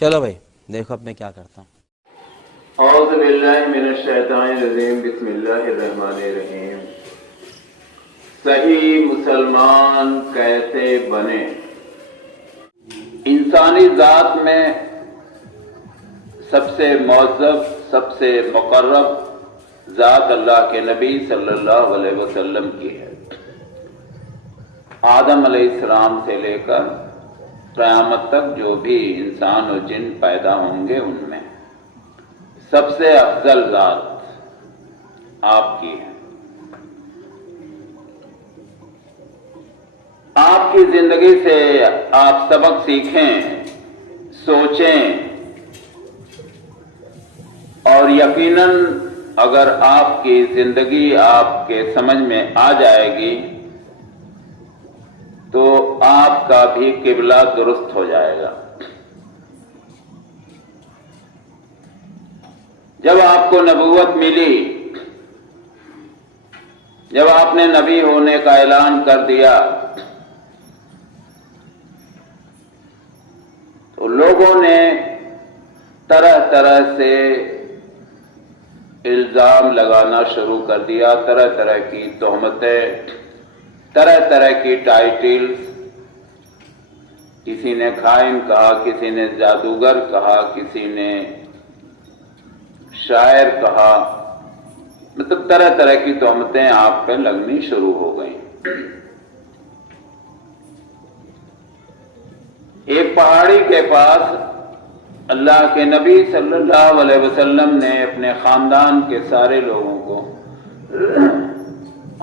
چلو بھائی دیکھو اب میں کیا کرتا ہوں۔ اعوذ باللہ من الشیطان الرجیم، بسم اللہ الرحمن الرحیم۔ صحیح مسلمان کیسے بنے؟ انسانی ذات میں سب سے معذب، سب سے مقرب ذات اللہ کے نبی صلی اللہ علیہ وسلم کی ہے۔ آدم علیہ السلام سے لے کر قیامت تک جو بھی انسان و جن پیدا ہوں گے ان میں سب سے افضل ذات آپ کی ہے۔ آپ کی زندگی سے آپ سبق سیکھیں، سوچیں، اور یقیناً اگر آپ کی زندگی آپ کے سمجھ میں آ جائے گی تو آپ کا بھی قبلہ درست ہو جائے گا۔ جب آپ کو نبوت ملی، جب آپ نے نبی ہونے کا اعلان کر دیا تو لوگوں نے طرح طرح سے الزام لگانا شروع کر دیا، طرح طرح کی تہمتیں، طرح طرح کی ٹائٹلز۔ کسی نے خائن کہا، کسی نے جادوگر کہا، کسی نے شاعر کہا، مطلب طرح طرح کی تہمتیں آپ پہ لگنی شروع ہو گئیں۔ ایک پہاڑی کے پاس اللہ کے نبی صلی اللہ علیہ وسلم نے اپنے خاندان کے سارے لوگوں کو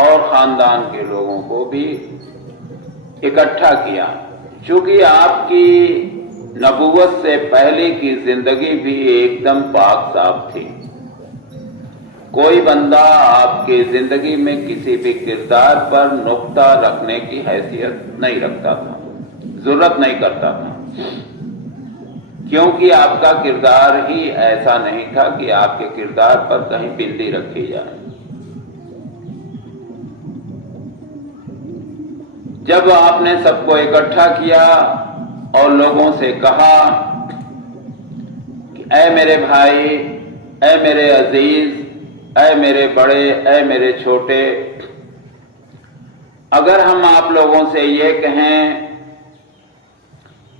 اور خاندان کے لوگوں کو بھی اکٹھا کیا، چونکہ آپ کی نبوت سے پہلے کی زندگی بھی ایک دم پاک صاف تھی۔ کوئی بندہ آپ کی زندگی میں کسی بھی کردار پر نقطہ رکھنے کی حیثیت نہیں رکھتا تھا، ضرورت نہیں کرتا تھا، کیونکہ آپ کا کردار ہی ایسا نہیں تھا کہ آپ کے کردار پر کہیں بندی رکھی جائے۔ جب آپ نے سب کو اکٹھا کیا اور لوگوں سے کہا کہ اے میرے بھائی، اے میرے عزیز، اے میرے بڑے، اے میرے چھوٹے، اگر ہم آپ لوگوں سے یہ کہیں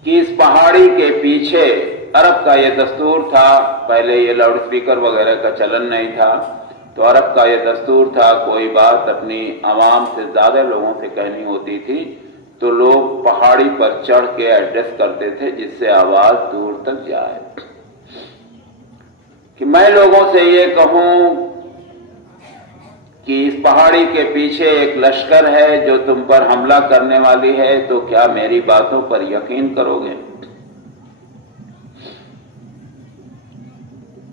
کہ اس پہاڑی کے پیچھے، عرب کا یہ دستور تھا، پہلے یہ لاؤڈ سپیکر وغیرہ کا چلن نہیں تھا، تو عرب کا یہ دستور تھا، کوئی بات اپنی عوام سے زیادہ لوگوں سے کہنی ہوتی تھی تو لوگ پہاڑی پر چڑھ کے ایڈریس کرتے تھے جس سے آواز دور تک جائے۔ کہ میں لوگوں سے یہ کہوں کہ اس پہاڑی کے پیچھے ایک لشکر ہے جو تم پر حملہ کرنے والی ہے، تو کیا میری باتوں پر یقین کرو گے؟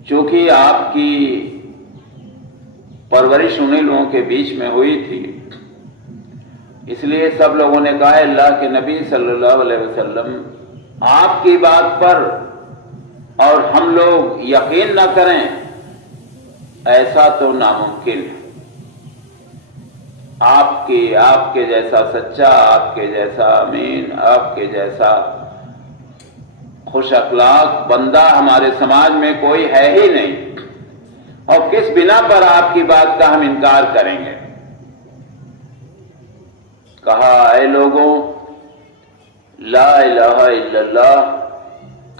چونکہ آپ کی پرورش انہی لوگوں کے بیچ میں ہوئی تھی، اس لیے سب لوگوں نے کہا اللہ کے نبی صلی اللہ علیہ وسلم آپ کی بات پر اور ہم لوگ یقین نہ کریں، ایسا تو ناممکن ہے۔ آپ کے جیسا سچا، آپ کے جیسا امین، آپ کے جیسا خوش اخلاق بندہ ہمارے سماج میں کوئی ہے ہی نہیں، اور کس بنا پر آپ کی بات کا ہم انکار کریں گے؟ کہا اے لوگوں، لا الہ الا اللہ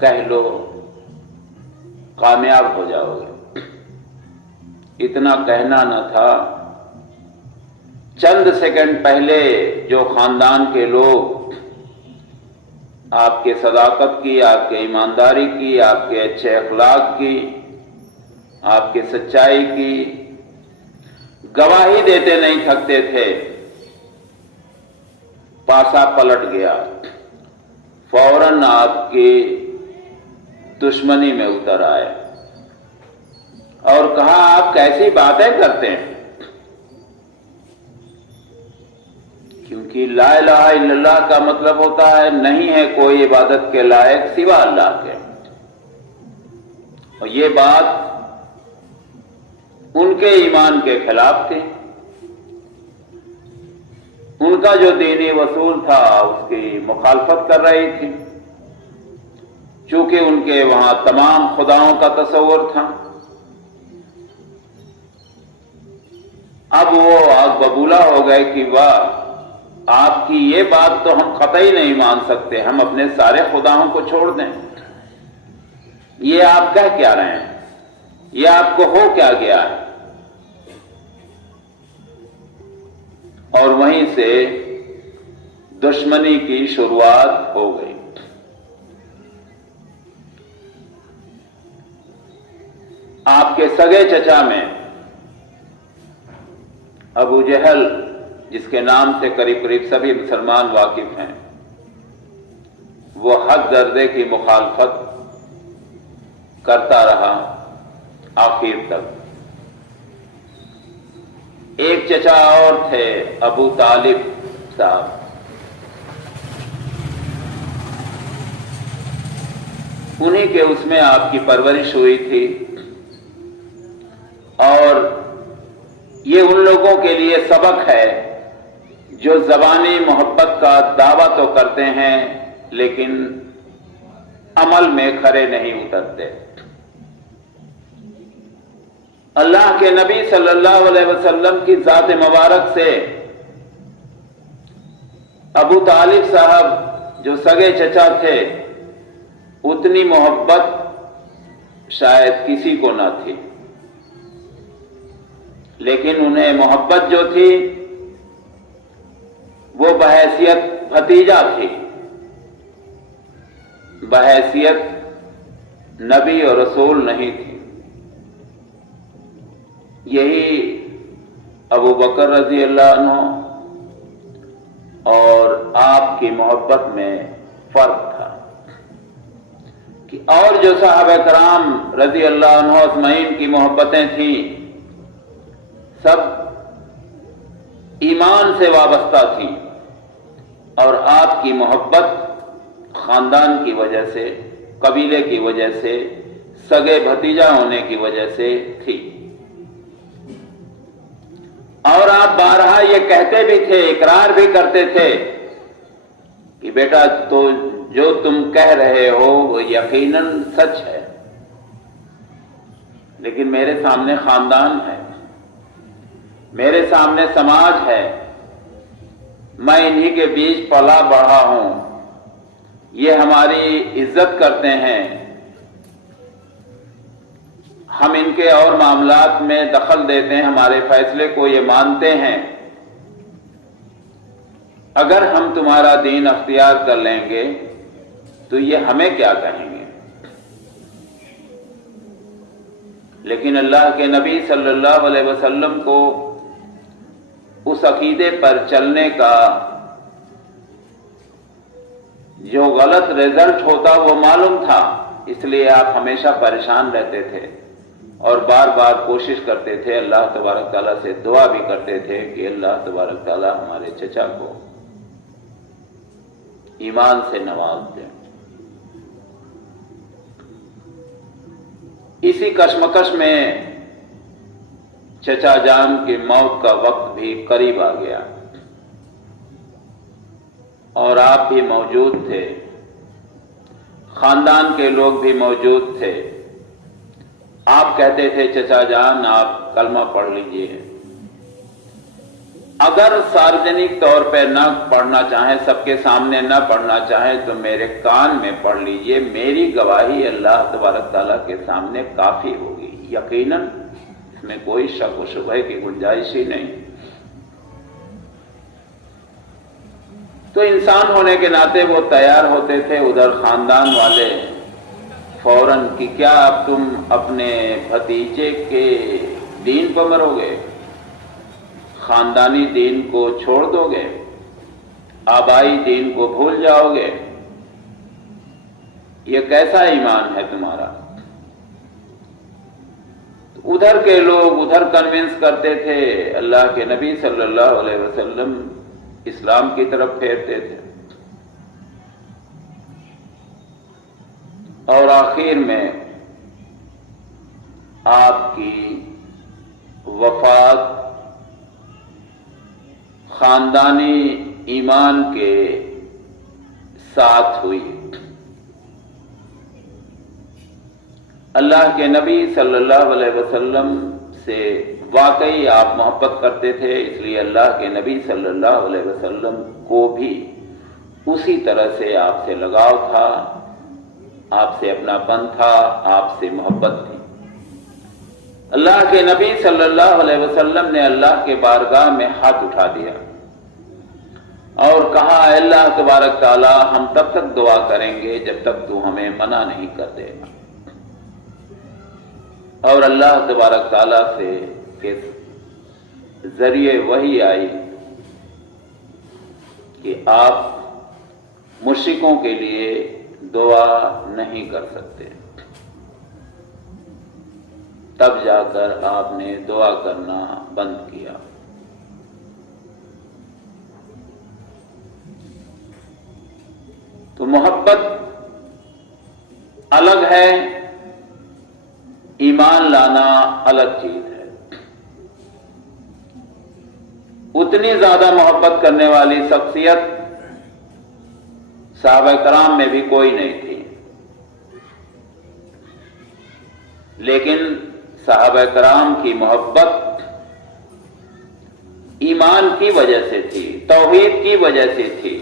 کہہ لو، کامیاب ہو جاؤ گے۔ اتنا کہنا نہ تھا، چند سیکنڈ پہلے جو خاندان کے لوگ آپ کے صداقت کی، آپ کے ایمانداری کی، آپ کے اچھے اخلاق کی، آپ کے سچائی کی گواہی دیتے نہیں تھکتے تھے، پاسا پلٹ گیا، فوراً آپ کی دشمنی میں اتر آئے اور کہا آپ کیسی باتیں کرتے ہیں؟ کیونکہ لا الہ الا اللہ کا مطلب ہوتا ہے نہیں ہے کوئی عبادت کے لائق سوا اللہ کے، اور یہ بات ان کے ایمان کے خلاف تھی۔ ان کا جو دینی اصول تھا اس کی مخالفت کر رہی تھی، چونکہ ان کے وہاں تمام خداؤں کا تصور تھا، اب وہ آگ ببولا ہو گئے کہ واہ، آپ کی یہ بات تو ہم قطعی نہیں مان سکتے، ہم اپنے سارے خداؤں کو چھوڑ دیں؟ یہ آپ کہہ کیا رہے ہیں؟ یہ آپ کو ہو کیا گیا ہے؟ اور وہیں سے دشمنی کی شروعات ہو گئی۔ آپ کے سگے چچا میں ابو جہل، جس کے نام سے قریب قریب سبھی مسلمان واقف ہیں، وہ حد درجے کی مخالفت کرتا رہا آخر تک۔ ایک چچا اور تھے ابو طالب صاحب، انہی کے اس میں آپ کی پرورش ہوئی تھی، اور یہ ان لوگوں کے لیے سبق ہے جو زبانی محبت کا دعویٰ تو کرتے ہیں لیکن عمل میں کھرے نہیں اترتے۔ اللہ کے نبی صلی اللہ علیہ وسلم کی ذات مبارک سے ابو طالب صاحب جو سگے چچا تھے، اتنی محبت شاید کسی کو نہ تھی، لیکن انہیں محبت جو تھی وہ بحیثیت بھتیجا تھی، بحیثیت نبی اور رسول نہیں تھی۔ یہی ابو بکر رضی اللہ عنہ اور آپ کی محبت میں فرق تھا کہ اور جو صحابہ کرام رضی اللہ عنہ اجمعین کی محبتیں تھیں، سب ایمان سے وابستہ تھیں، اور آپ کی محبت خاندان کی وجہ سے، قبیلے کی وجہ سے، سگے بھتیجا ہونے کی وجہ سے تھی۔ اور آپ بارہا یہ کہتے بھی تھے، اقرار بھی کرتے تھے کہ بیٹا تو جو تم کہہ رہے ہو وہ یقیناً سچ ہے، لیکن میرے سامنے خاندان ہے، میرے سامنے سماج ہے، میں انہی کے بیچ پلا بڑھا ہوں، یہ ہماری عزت کرتے ہیں، ہم ان کے اور معاملات میں دخل دیتے ہیں، ہمارے فیصلے کو یہ مانتے ہیں، اگر ہم تمہارا دین اختیار کر لیں گے تو یہ ہمیں کیا کہیں گے؟ لیکن اللہ کے نبی صلی اللہ علیہ وسلم کو اس عقیدے پر چلنے کا جو غلط رزلٹ ہوتا وہ معلوم تھا، اس لیے آپ ہمیشہ پریشان رہتے تھے اور بار بار کوشش کرتے تھے، اللہ تبارک تعالیٰ سے دعا بھی کرتے تھے کہ اللہ تبارک تعالیٰ ہمارے چچا کو ایمان سے نواز دیں۔ اسی کشمکش میں چچا جان کی موت کا وقت بھی قریب آ گیا، اور آپ بھی موجود تھے، خاندان کے لوگ بھی موجود تھے۔ آپ کہتے تھے چچا جان آپ کلمہ پڑھ لیجئے، اگر سارجنک طور پہ نہ پڑھنا چاہیں، سب کے سامنے نہ پڑھنا چاہیں تو میرے کان میں پڑھ لیجئے، میری گواہی اللہ تبارک تعالیٰ کے سامنے کافی ہوگی، یقیناً اس میں کوئی شک و شبہ کی گنجائش ہی نہیں۔ تو انسان ہونے کے ناطے وہ تیار ہوتے تھے، ادھر خاندان والے فوراً کہ کیا اب تم اپنے بھتیجے کے دین پر مرو گے، خاندانی دین کو چھوڑ دو گے، آبائی دین کو بھول جاؤ گے، یہ کیسا ایمان ہے تمہارا؟ ادھر کے لوگ ادھر کنونس کرتے تھے، اللہ کے نبی صلی اللہ علیہ وسلم اسلام کی طرف پھیرتے تھے، اور آخر میں آپ کی وفات خاندانی ایمان کے ساتھ ہوئی۔ اللہ کے نبی صلی اللہ علیہ وسلم سے واقعی آپ محبت کرتے تھے، اس لیے اللہ کے نبی صلی اللہ علیہ وسلم کو بھی اسی طرح سے آپ سے لگاؤ تھا، آپ سے اپناپن تھا، آپ سے محبت تھی۔ اللہ کے نبی صلی اللہ علیہ وسلم نے اللہ کے بارگاہ میں ہاتھ اٹھا دیا اور کہا، اے اللہ تبارک تعالی، ہم تب تک دعا کریں گے جب تک تو ہمیں منع نہیں کر دے گا۔ اور اللہ تبارک تعالی سے کے ذریعے وحی آئی کہ آپ مشرکوں کے لیے دعا نہیں کر سکتے۔ تب جا کر آپ نے دعا کرنا بند کیا۔ تو محبت الگ ہے، ایمان لانا الگ چیز ہے۔ اتنی زیادہ محبت کرنے والی شخصیت صحابہ کرام میں بھی کوئی نہیں تھی، لیکن صحابہ کرام کی محبت ایمان کی وجہ سے تھی، توحید کی وجہ سے تھی۔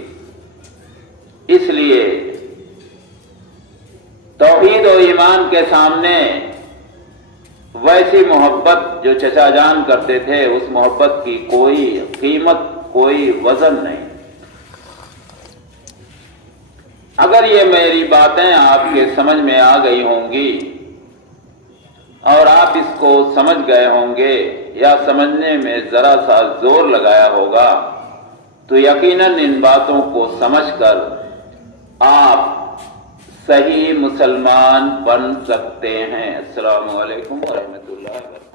اس لیے توحید و ایمان کے سامنے ویسی محبت جو چچا جان کرتے تھے، اس محبت کی کوئی قیمت، کوئی وزن نہیں۔ اگر یہ میری باتیں آپ کے سمجھ میں آ گئی ہوں گی اور آپ اس کو سمجھ گئے ہوں گے یا سمجھنے میں ذرا سا زور لگایا ہوگا، تو یقیناً ان باتوں کو سمجھ کر آپ صحیح مسلمان بن سکتے ہیں۔ السلام علیکم ورحمۃ اللہ وبرکاتہ۔